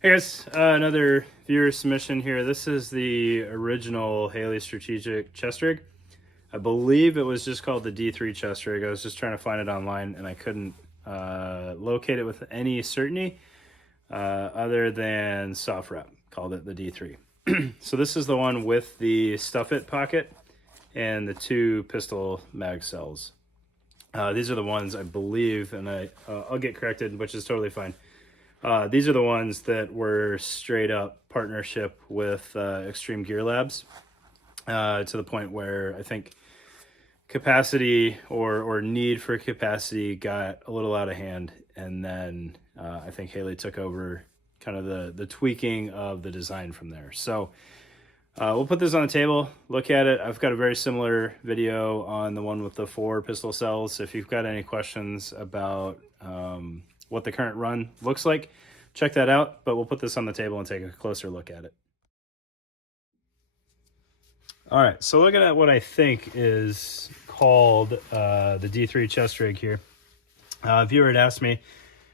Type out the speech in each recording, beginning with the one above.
Hey guys, another viewer submission here. This is the original Haley Strategic chest rig. I believe it was just called the D3 chest rig. I was just trying to find it online and I couldn't locate it with any certainty other than SoftWrap called it the D3. So this is the one with the Stuff It pocket and the two pistol mag cells. These are the ones I believe, and I'll get corrected, which is totally fine. These are the ones that were straight up partnership with Extreme Gear Labs to the point where I think capacity or need for capacity got a little out of hand. And then I think Haley took over kind of the tweaking of the design from there. So we'll put this on the table, look at it. I've got a very similar video on the one with the 4 pistol cells. So if you've got any questions about what the current run looks like, check that out, but we'll put this on the table and take a closer look at it. All right, so looking at what I think is called the D3 chest rig here. A viewer had asked me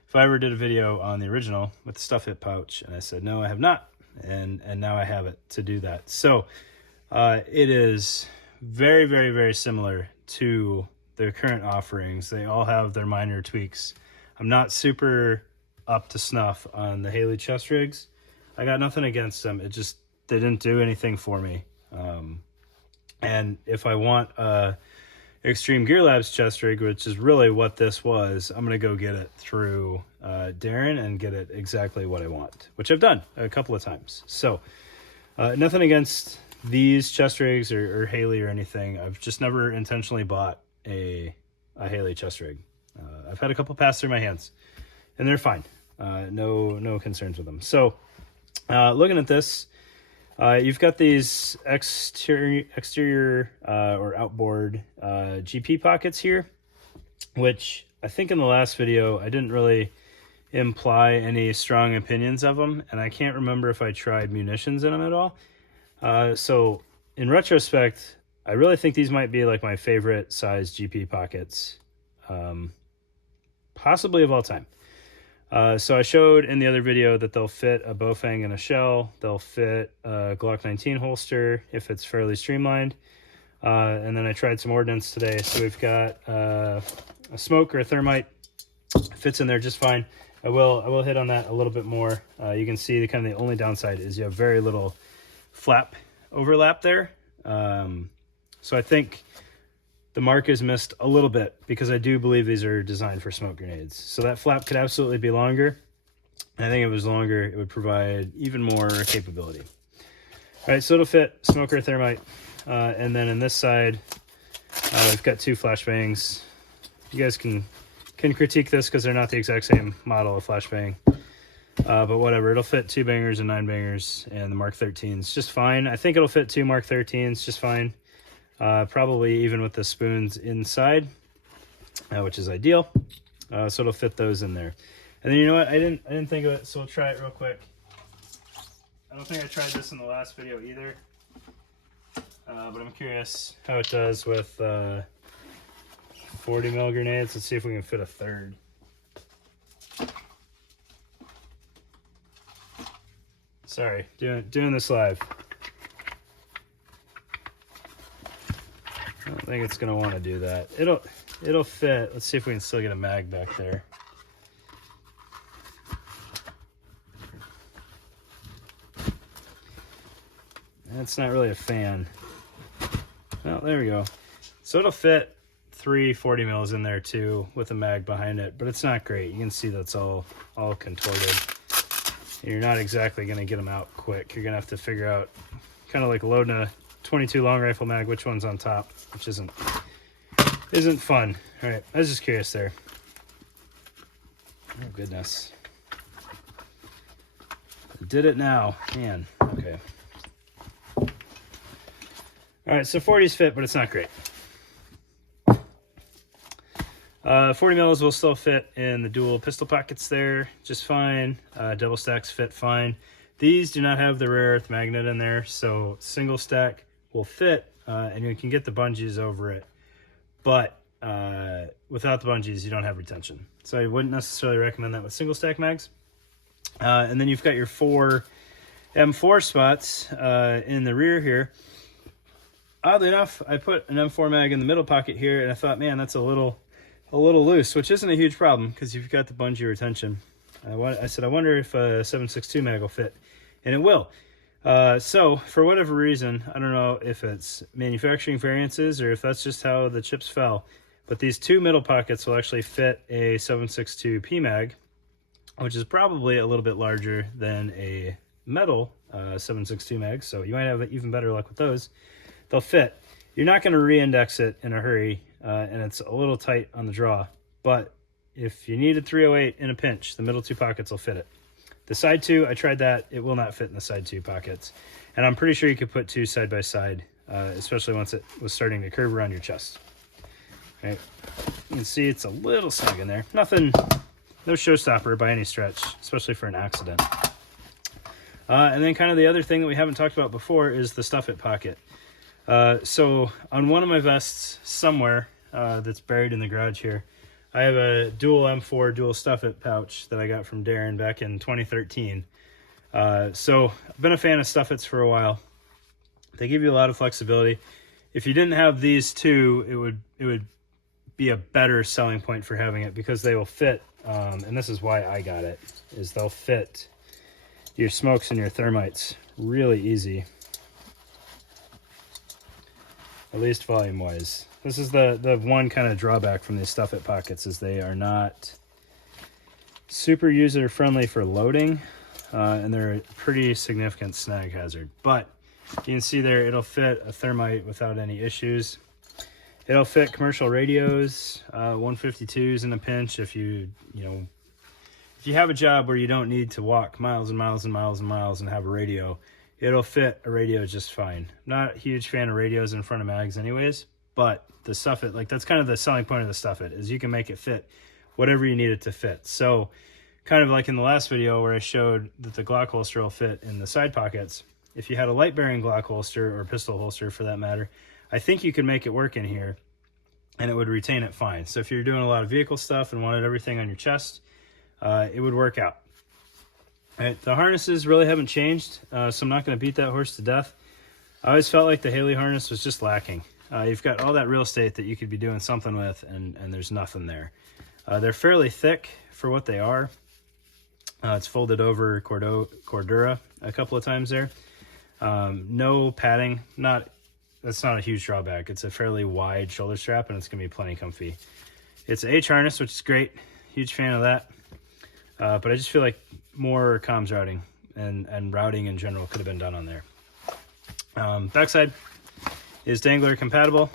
if I ever did a video on the original with the Stuff It pouch, and I said, no, I have not, and now I have it to do that. So it is very, very, very similar to their current offerings. They all have their minor tweaks. I'm not super up to snuff on the Haley chest rigs. I got nothing against them. It just, they didn't do anything for me. And if I want a Extreme Gear Labs chest rig, which is really what this was, I'm going to go get it through Darren and get it exactly what I want, which I've done a couple of times. So nothing against these chest rigs or Haley or anything. I've just never intentionally bought a Haley chest rig. I've had a couple pass through my hands and they're fine. No concerns with them. So looking at this, you've got these exterior or outboard GP pockets here, which I think in the last video I didn't really imply any strong opinions of them, and I can't remember if I tried munitions in them at all. So in retrospect, I really think these might be like my favorite size GP pockets, possibly of all time. So I showed in the other video that they'll fit a Bofang and a shell. They'll fit a Glock 19 holster if it's fairly streamlined. And then I tried some ordnance today. So we've got a smoke or a thermite. Fits in there just fine. I will hit on that a little bit more. You can see the only downside is you have very little flap overlap there. So I think the mark is missed a little bit because I do believe these are designed for smoke grenades. So that flap could absolutely be longer. And I think if it was longer, it would provide even more capability. All right, so it'll fit smoker thermite. And then in this side, we've got 2 flashbangs. You guys can critique this because they're not the exact same model of flashbang. But whatever, it'll fit 2 bangers and 9 bangers, and the Mark 13s just fine. I think it'll fit 2 Mark 13s just fine. Probably even with the spoons inside, which is ideal. So it'll fit those in there. And then you know what? I didn't think of it, so we'll try it real quick. I don't think I tried this in the last video either, but I'm curious how it does with 40 mil grenades. Let's see if we can fit a third. Sorry, doing this live. I don't think it's gonna want to do that. It'll fit. Let's see if we can still get a mag back there. That's not really a fan. Oh, there we go. So it'll fit 3 40 mils in there too with a mag behind it, but it's not great. You can see that's all contorted. You're not exactly gonna get them out quick. You're gonna have to figure out, kind of like loading a 22 long rifle mag, which one's on top, which isn't fun. All right, I was just curious there. Oh goodness, did it now, man. Okay. All right, so 40s fit, but it's not great. 40 mils will still fit in the dual pistol pockets there just fine. Double stacks fit fine. These do not have the rare earth magnet in there, so single stack will fit, and you can get the bungees over it. But without the bungees, you don't have retention. So I wouldn't necessarily recommend that with single stack mags. And then you've got your 4 M4 spots in the rear here. Oddly enough, I put an M4 mag in the middle pocket here, and I thought, man, that's a little loose, which isn't a huge problem because you've got the bungee retention. I said, I wonder if a 7.62 mag will fit, and it will. So for whatever reason, I don't know if it's manufacturing variances or if that's just how the chips fell, but these 2 middle pockets will actually fit a 7.62 PMag, which is probably a little bit larger than a metal 7.62 mag. So you might have even better luck with those. They'll fit. You're not going to re-index it in a hurry, and it's a little tight on the draw, but if you need a 308 in a pinch, the middle 2 pockets will fit it. The side 2, I tried that. It will not fit in the side 2 pockets. And I'm pretty sure you could put 2 side by side, especially once it was starting to curve around your chest. Right? You can see it's a little snug in there. Nothing, no showstopper by any stretch, especially for an accident. And then kind of the other thing that we haven't talked about before is the stuff it pocket. So on one of my vests somewhere that's buried in the garage here, I have a dual M4 dual stuff it pouch that I got from Darren back in 2013. So I've been a fan of stuff its for a while. They give you a lot of flexibility. If you didn't have these two, it would be a better selling point for having it because they will fit. And this is why I got it, is they'll fit your smokes and your thermites really easy. At least volume wise. This is the one kind of drawback from these stuff it pockets is they are not super user friendly for loading, and they're a pretty significant snag hazard. But you can see there it'll fit a thermite without any issues. It'll fit commercial radios, 152s in a pinch if you have a job where you don't need to walk miles and miles and miles and miles and have a radio. It'll fit a radio just fine. Not a huge fan of radios in front of mags anyways, but the stuff it, like that's kind of the selling point of the stuff it, is you can make it fit whatever you need it to fit. So kind of like in the last video where I showed that the Glock holster will fit in the side pockets, if you had a light bearing Glock holster or pistol holster for that matter, I think you could make it work in here and it would retain it fine. So if you're doing a lot of vehicle stuff and wanted everything on your chest, it would work out. All right, the harnesses really haven't changed, so I'm not going to beat that horse to death. I always felt like the Haley harness was just lacking. You've got all that real estate that you could be doing something with, and there's nothing there. They're fairly thick for what they are. It's folded over Cordura a couple of times there. No padding. That's not a huge drawback. It's a fairly wide shoulder strap, and it's going to be plenty comfy. It's an H harness, which is great. Huge fan of that. But I just feel like more comms routing and routing in general could have been done on there. Backside is dangler compatible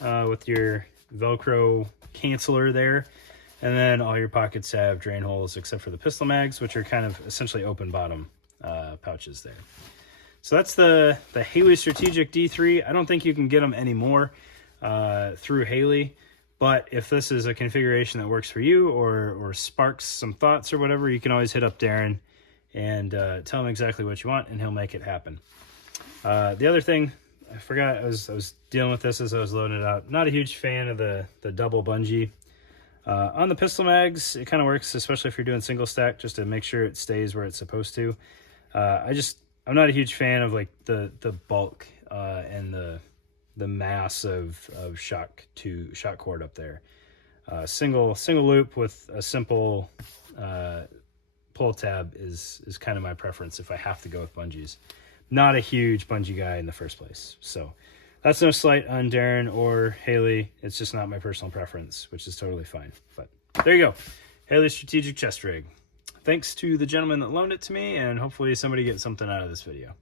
with your Velcro canceller there. And then all your pockets have drain holes except for the pistol mags, which are kind of essentially open bottom pouches there. So that's the Haley Strategic D3. I don't think you can get them anymore through Haley. But if this is a configuration that works for you or sparks some thoughts or whatever, you can always hit up Darren and tell him exactly what you want, and he'll make it happen. The other thing, I forgot, I was dealing with this as I was loading it out. Not a huge fan of the double bungee. On the pistol mags, it kind of works, especially if you're doing single stack, just to make sure it stays where it's supposed to. I'm not a huge fan of like the bulk and the mass of shock cord up there. Single loop with a simple pull tab is kind of my preference if I have to go with bungees. Not a huge bungee guy in the first place. So that's no slight on Darren or Haley. It's just not my personal preference, which is totally fine. But there you go. Haley Strategic chest rig. Thanks to the gentleman that loaned it to me, and hopefully somebody gets something out of this video.